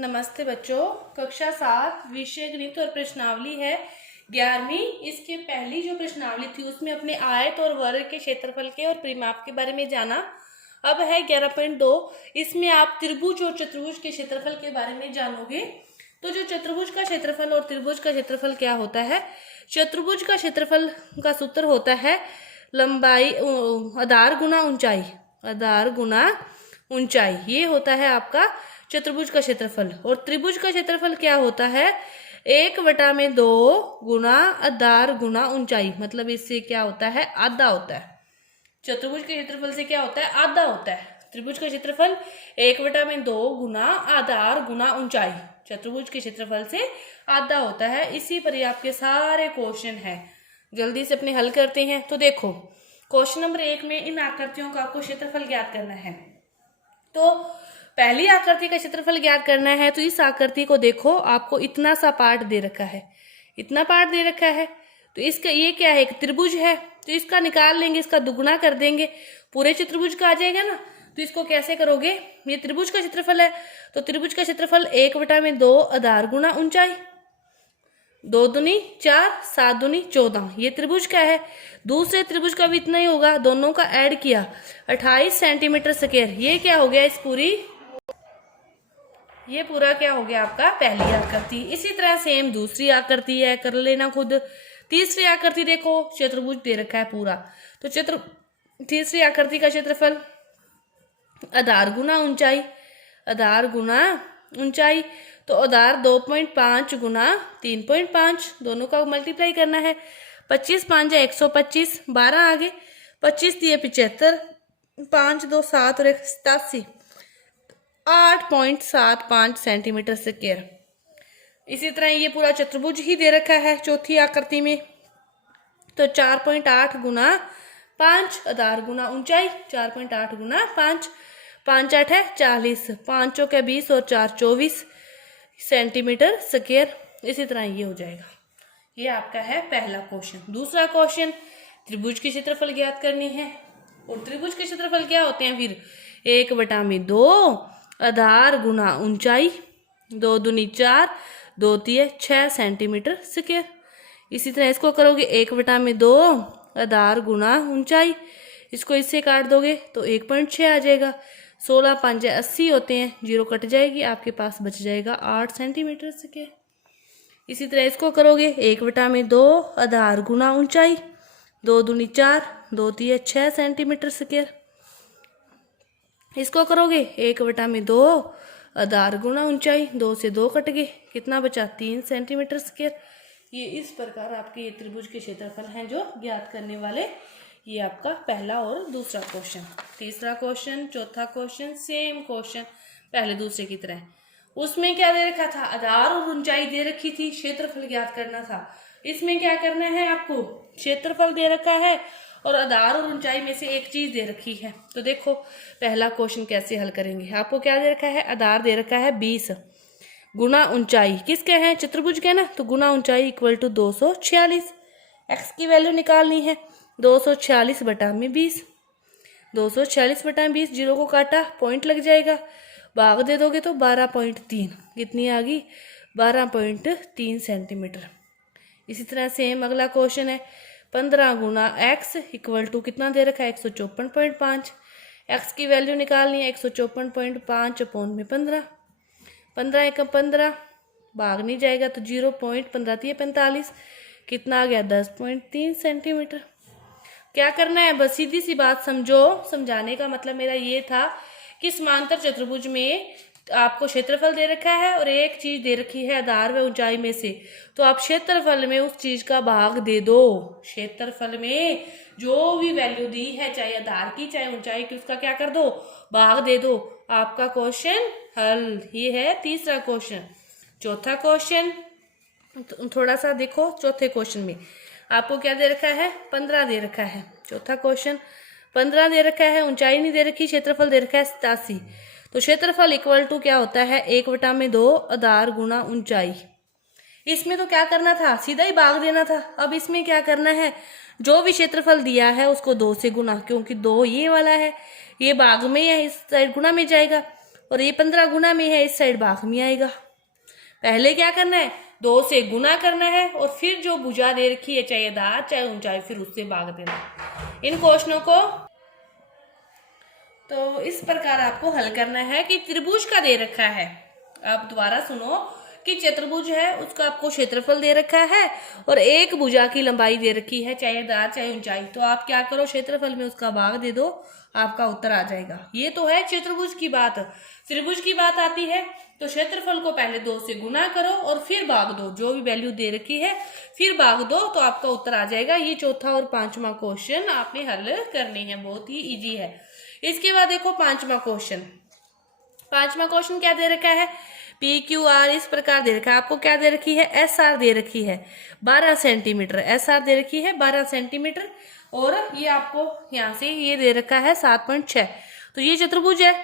नमस्ते बच्चों। कक्षा 7 विषय गणित और प्रश्नावली है 11वीं। इसके पहली जो प्रश्नावली थी उसमें अपने आयत और वर्ग के क्षेत्रफल के और परिमाप के बारे में जाना। अब है 11.2। इसमें आप त्रिभुज और चतुर्भुज के क्षेत्रफल के बारे में जानोगे। तो जो चतुर्भुज का क्षेत्रफल और त्रिभुज का क्षेत्रफल क्या होता है? चतुर्भुज का क्षेत्रफल का सूत्र होता है लंबाई आधार गुना ऊंचाई, आधार गुना ऊंचाई। ये होता है आपका चतुर्भुज का क्षेत्रफल। और त्रिभुज का क्षेत्रफल क्या होता है? 1/2 गुना आधार गुना ऊंचाई, मतलब इससे क्या होता है? आधा होता है। चतुर्भुज के क्षेत्रफल से क्या होता है? आधा होता है। त्रिभुज का क्षेत्रफल 1/2 गुना आधार गुना ऊंचाई, चतुर्भुज के क्षेत्रफल से आधा होता है। इसी पर ही आपके सारे क्वेश्चन है। जल्दी से अपने हल करते हैं। तो देखो, क्वेश्चन नंबर 1 में इन आकृतियों का आपको क्षेत्रफल ज्ञात करना है। तो पहली आकृति का क्षेत्रफल ज्ञात करना है। तो इस आकृति को देखो, आपको इतना सा पार्ट दे रखा है, इतना पार्ट दे रखा है। तो इसका ये क्या है? एक त्रिभुज है। तो इसका निकाल लेंगे, इसका दुगुना कर देंगे, पूरे चतुर्भुज का आ जाएगा ना। तो इसको कैसे करोगे? ये त्रिभुज का क्षेत्रफल है, तो त्रिभुज का क्षेत्रफल 1/2 आधार गुना ऊंचाई, 2 दूनी 4, 7 दूनी 14। ये त्रिभुज का है। दूसरे त्रिभुज का भी इतना ही होगा, दोनों का ऐड किया 28 सेंटीमीटर स्क्वायर। ये क्या हो गया? ये पूरा क्या हो गया आपका? पहली आकृति। इसी तरह सेम दूसरी आकृति है, कर लेना खुद। तीसरी आकृति देखो, चतुर्भुज दे रखा है पूरा। तो तीसरी आकृति का क्षेत्रफल आधार गुना ऊंचाई, आधार गुना ऊंचाई। तो आधार 2.5 गुना 3.5, दोनों का मल्टीप्लाई करना है। 25 5 या 125, 12 आगे, 25 दिए 75, 5 2 7 और 1 87, 8.75 सेंटीमीटर स्क्वायर। इसी तरह ये पूरा चतुर्भुज ही दे रखा है चौथी आकृति में। तो 4.8 गुना 5 आधार गुना ऊंचाई, 4.8 गुना 5, 5 8 है 40, 5 चौके 20 और 4 24 सेंटीमीटर स्क्वायर। इसी तरह ये हो जाएगा। ये आपका है पहला क्वेश्चन। दूसरा क्वेश्चन, त्रिभुज की क्षेत्रफल ज्ञात करनी है। और त्रिभुज के क्षेत्रफल क्या होते हैं फिर? 1/2 आधार गुना ऊंचाई, 2 दूनी 4, 2 तिये 6 सेंटीमीटर स्क्वायर। इसी तरह इसको करोगे 1/2 आधार गुना ऊंचाई, इसको इससे काट दोगे तो 1.6 आ जाएगा। 16 5 80 होते हैं, 0 कट जाएगी, आपके पास बच जाएगा 8 सेंटीमीटर स्क्वायर। इसी तरह इसको करोगे 1/2 आधार गुना ऊंचाई, 2 दूनी 4, 2 तिये 6 सेंटीमीटर स्क्वायर। इसको करोगे 1/2 आधार गुना ऊंचाई, 2 से 2 कट गए, कितना बचा? 3 सेंटीमीटर स्क्वायर। ये इस प्रकार आपके ये त्रिभुज के क्षेत्रफल हैं जो ज्ञात करने वाले। ये आपका पहला और दूसरा क्वेश्चन। तीसरा क्वेश्चन, चौथा क्वेश्चन सेम क्वेश्चन पहले दूसरे की तरह। उसमें क्या दे रखा था? आधार और ऊंचाई दे रखी थी, क्षेत्रफल ज्ञात करना था। इसमें क्या करना है आपको? क्षेत्रफल दे रखा है और आधार और ऊंचाई में से एक चीज दे रखी है। तो देखो पहला क्वेश्चन कैसे हल करेंगे। आपको क्या दे रखा है? आधार दे रखा है 20 गुना ऊंचाई, किसके हैं? चतुर्भुज के ना। तो गुना ऊंचाई इक्वल टू 246। एक्स की वैल्यू निकालनी है। 246 बटा में 20, 246 बटा में 20, 0 को काटा, पॉइंट लग जाएगा, भाग दे दोगे तो 12.3, कितनी आ गई? 12.3 सेंटीमीटर। इसी तरह सेम अगला क्वेश्चन है 15 गुना एक्स इक्वल टू कितना दे रखा है? 154.5। एक्स की वैल्यू निकालनी है। 154.5 अपॉन में 15, 15 1 15, भाग नहीं जाएगा तो 0.15 थी 45, कितना आ गया? 10.3 सेंटीमीटर। क्या करना है? बस सीधी सी बात समझो। समझाने का मतलब मेरा ये था कि समांतर चतुर्भुज में आपको क्षेत्रफल दे रखा है और एक चीज दे रखी है आधार व ऊंचाई में से। तो आप क्षेत्रफल में उस चीज का भाग दे दो। क्षेत्रफल में जो भी वैल्यू दी है, चाहे आधार की चाहे ऊंचाई की, उसका क्या कर दो? भाग दे दो। आपका क्वेश्चन हल। ये है तीसरा क्वेश्चन। चौथा क्वेश्चन थोड़ा सा देखो। चौथे क्वेश्चन में आपको क्या दे रखा है? 15 दे रखा है। चौथा क्वेश्चन 15 दे रखा है, ऊंचाई नहीं दे रखी, क्षेत्रफल दे रखा है 87। तो क्षेत्रफल इक्वल टू क्या होता है? 1/2 आधार गुना ऊंचाई। इसमें तो क्या करना था? सीधा ही भाग देना था। अब इसमें क्या करना है? जो भी क्षेत्रफल दिया है उसको 2 से गुना, क्योंकि 2 ये वाला है, ये भाग में है, इस साइड गुना में जाएगा। और ये 15 गुना में है, इस साइड भाग में आएगा। पहले क्या करना है, 2 से गुना करना है और फिर जो भुजा दे रखी है, चाहे आधार चाहे ऊंचाई, फिर उससे भाग देना। इन क्वेश्चनों को तो इस प्रकार आपको हल करना है कि त्रिभुज का दे रखा है। आप दोबारा सुनो कि चतुर्भुज है, उसका आपको क्षेत्रफल दे रखा है और एक भुजा की लंबाई दे रखी है, चाहे आधार चाहे ऊंचाई। तो आप क्या करो, क्षेत्रफल में उसका भाग दे दो, आपका उत्तर आ जाएगा। ये तो है चतुर्भुज की बात। त्रिभुज की बात आती है तो क्षेत्रफल को पहले 2 से गुना करो और फिर भाग दो, जो भी वैल्यू दे रखी है फिर भाग दो, तो आपका उत्तर आ जाएगा। ये चौथा और 5वां क्वेश्चन आपने हल करने हैं, बहुत ही इजी है। इसके बाद देखो 5वां क्वेश्चन। 5वां क्वेश्चन क्या दे रखा है, PQR इस प्रकार दे रखा है। आपको क्या दे रखी है, SR दे रखी है 12 सेंटीमीटर, SR दे रखी है 12 सेंटीमीटर और ये आपको यहाँ से ये दे रखा है 7.6। तो ये चतुर्भुज है,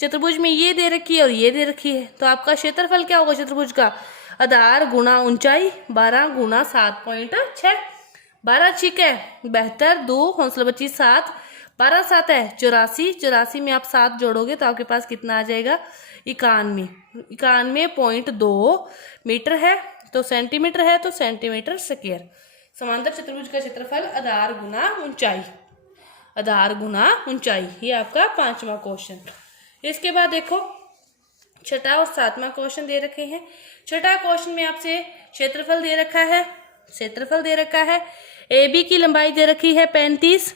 चतुर्भुज में ये दे रखी है और ये दे रखी है। तो आपका क्षेत्रफल क्या होगा चतुर्भुज का, आधार गुना ऊंचाई 12 गुना 7.6। 12 छिक है 72, 2 हौसला बच्ची 7, 12 7 है 84, 84 में आप 7 जोड़ोगे तो आपके पास कितना आ जाएगा, 91, 91.2 मीटर है। तो सेंटीमीटर है तो सेंटीमीटर स्क्वायर। समांतर चतुर्भुज का क्षेत्रफल आधार गुना ऊंचाई, आधार गुना ऊंचाई। ये आपका 5वां क्वेश्चन। इसके बाद देखो 6ठा और 7वां क्वेश्चन दे रखे हैं। 6ठा क्वेश्चन में आपसे क्षेत्रफल दे रखा है, क्षेत्रफल दे रखा है, AB की लंबाई दे रखी है 35,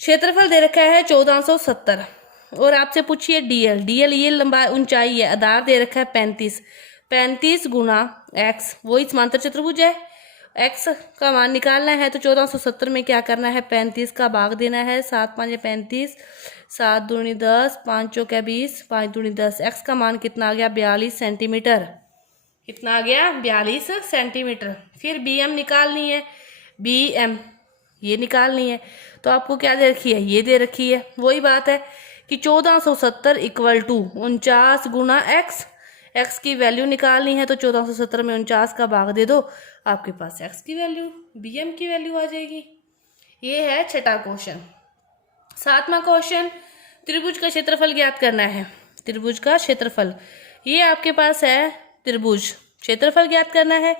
क्षेत्रफल दे रखा है 1470 और आपसे पूछिए DL, DL ये लंबाई ऊंचाई है, आधार दे रखा है 35, 35 गुना x, वही समांतर चतुर्भुज है। x का मान निकालना है तो 1470 में क्या करना है, 35 का भाग देना है, 7 5 35, 7 दूनी 10, 5 चौके 20, 5 दूनी 10। x का मान कितना आ गया, 42 सेंटीमीटर। कितना आ गया, 42 सेंटीमीटर। फिर BM निकालनी है, BM ये निकालनी है। तो आपको क्या दे रखी है, ये दे रखी है। वही बात है कि 1470 इक्वल टू 49 गुना x, x की वैल्यू निकालनी है तो 1470 में 49 का भाग दे दो, आपके पास x की वैल्यू, BM की वैल्यू आ जाएगी। ये है 6ठा क्वेश्चन। 7वां क्वेश्चन, त्रिभुज का क्षेत्रफल ज्ञात करना है। त्रिभुज का क्षेत्रफल, ये आपके पास है त्रिभुज, क्षेत्रफल ज्ञात करना है।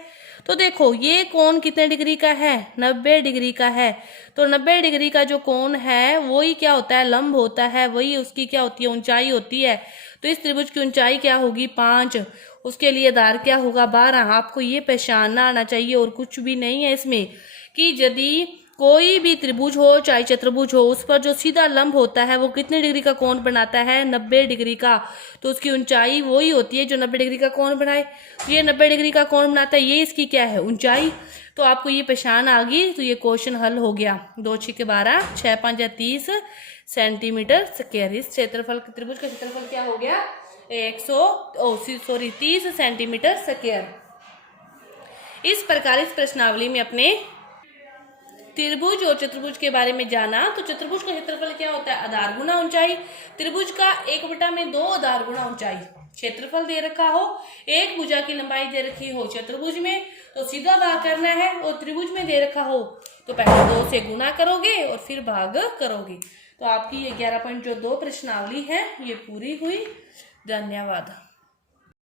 तो देखो ये कोण कितने डिग्री का है, 90 डिग्री का है। तो 90 डिग्री का जो कोण है वही क्या होता है, लंब होता है, वही उसकी क्या होती है, ऊंचाई होती है। तो इस त्रिभुज की ऊंचाई क्या होगी, 5, उसके लिए आधार क्या होगा, 12। आपको ये पहचानना आना चाहिए और कुछ भी नहीं है इसमें, कि यदि कोई भी त्रिभुज हो चाहे चतुर्भुज हो, उस पर जो सीधा लंब होता है वो कितने डिग्री का कोण बनाता है, 90 डिग्री का। तो उसकी ऊंचाई वही होती है जो 90 डिग्री का कोण बनाए। तो ये 90 डिग्री का कोण बनाता है, ये इसकी क्या है, ऊंचाई। तो आपको ये पहचान आ गई, तो ये क्वेश्चन हल हो गया। 2 6 12, 6 5 30 सेंटीमीटर स्क्वायर। इस क्षेत्रफल त्रिभुज का क्षेत्रफल क्या हो गया, 30 सेंटीमीटर स्क्वायर। इस प्रकार इस प्रश्नावली में अपने त्रिभुज और चतुर्भुज के बारे में जाना। तो चतुर्भुज का क्षेत्रफल क्या होता है, आधार गुना ऊंचाई। त्रिभुज का 1/2 आधार गुना ऊंचाई। क्षेत्रफल दे रखा हो, एक भुजा की लंबाई दे रखी हो चतुर्भुज में तो सीधा भाग करना है, और त्रिभुज में दे रखा हो तो पहले 2 से गुना करोगे और फिर भाग करोगे। तो आपकी ये 11.2 प्रश्नावली है, ये पूरी हुई। धन्यवाद।